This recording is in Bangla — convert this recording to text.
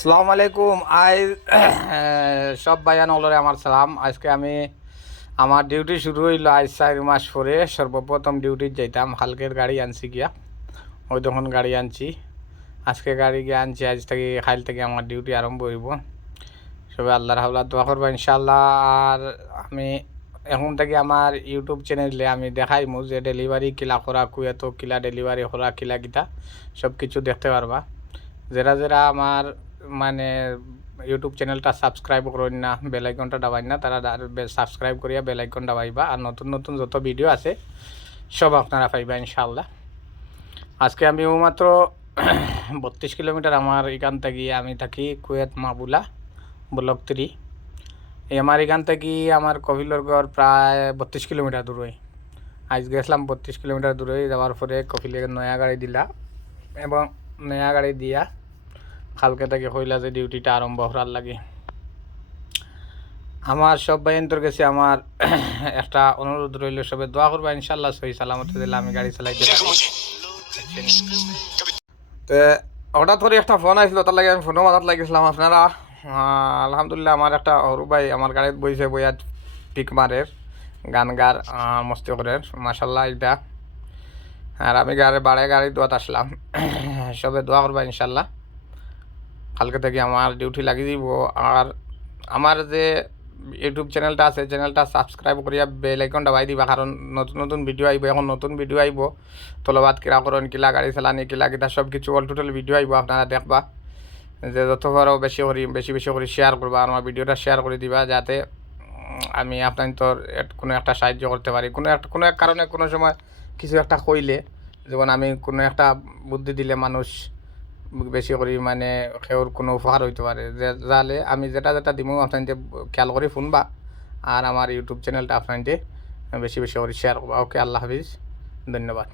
আসসালামু আলাইকুম। সব ভাইয়ান হলরে আমার সালাম। আজকে আমি আমার ডিউটি শুরু হইল আজ 4 মাস পরে। সর্বপ্রথম ডিউটি যাইতাম, হালকের গাড়ি আনছি গিয়া, ওই তখন গাড়ি আনছি, আজকে গাড়ি গিয়ে আনছি। আজ থেকে খাইল থেকে আমার ডিউটি আরম্ভ হইব। সবাই আল্লাহর হাওলা দোয়া করবো ইনশাআল্লাহ। আর আমি এখন থেকে আমার ইউটিউব চ্যানেলে আমি দেখাইমু যে ডেলিভারি কিলা করা, কুয়েতো কিলা ডেলিভারি করা, কিলা কিতা সব কিছু দেখতে পারবা। যারা যারা আমার মানে ইউটিউব চ্যানেলটা সাবস্ক্রাইব করেন না, বেল আইকনটা দাবাই না, তারা সাবস্ক্রাইব করিয়া বেল আইকন দাবাইবা। আর নতুন নতুন যত ভিডিও আছে সব আপনারা পাইবা ইনশাআল্লাহ। আজকে আমি মাত্র 32 কিলোমিটার আমার এখান থেকে, আমি থাকি কুয়েত মাবুলা ব্লক 3। আমার এখান থেকে আমার কপিলর গড় প্রায় 32 কিলোমিটার দূরে। আজ গেছিলাম 32 কিলোমিটার দূরে, যাওয়ার পরে কপিলে নয়া গাড়ি দিলা এবং নয়া গাড়ি দিয়া কালকে থেকে হইলা যে ডিউটিটা আরম্ভ করার লাগে। আমার সব ভাইয়ের কাছে আমার একটা অনুরোধ রইল, সবে দোয়া করবা ইনশাল্লাহ সহি সালামতে দিলে আমি গাড়ি চালাইতে পারি। তো হঠাৎ করে একটা ফোন আসছিল, তার লাগে আমি ফোনও মাথাত লাগিয়েছিলাম আপনারা। আলহামদুলিল্লাহ আমার একটা সরু ভাই আমার গাড়িত বইছে, বইয়া পিক মারের গান গার মস্তি করে মাসাল্লাহ এটা। আর আমি গাড়ি দোয়াত আসলাম। সবে দোয়া করবা ইনশাল্লাহ কালকে থেকে আমার ডিউটি লাগিয়ে দিব। আর আমার যে ইউটিউব চ্যানেলটা আছে, চ্যানেলটা সাবস্ক্রাইব করিয়া বেল আইকনটা বাই দিবা, কারণ নতুন নতুন ভিডিও আইব। এখন নতুন ভিডিও আইব, তলবাদ কিরা করণ, কিলা গাড়ি চালানি, কিলা কিতা সব কিছু অল টোটাল ভিডিও আইব, আপনারা দেখবা। যে যত পারো বেশি করে শেয়ার করবা, আমার ভিডিওটা শেয়ার করে দিবা, যাতে আমি আপনার কোনো একটা সাহায্য করতে পারি। কোনো এক কারণে কোনো সময় কিছু একটা কইলে, যেমন আমি কোনো একটা বুদ্ধি দিলে মানুষ বেশি করে মানে সেওর কোনো উপকার হইতে পারে, যে যালে আমি যেটা যেটা দিমু আপনাদের খেয়াল করে শুনবা। আর আমার ইউটিউব চ্যানেলটা আপনাদের বেশি করে শেয়ার করবা। ওকে, আল্লাহ হাফিজ, ধন্যবাদ।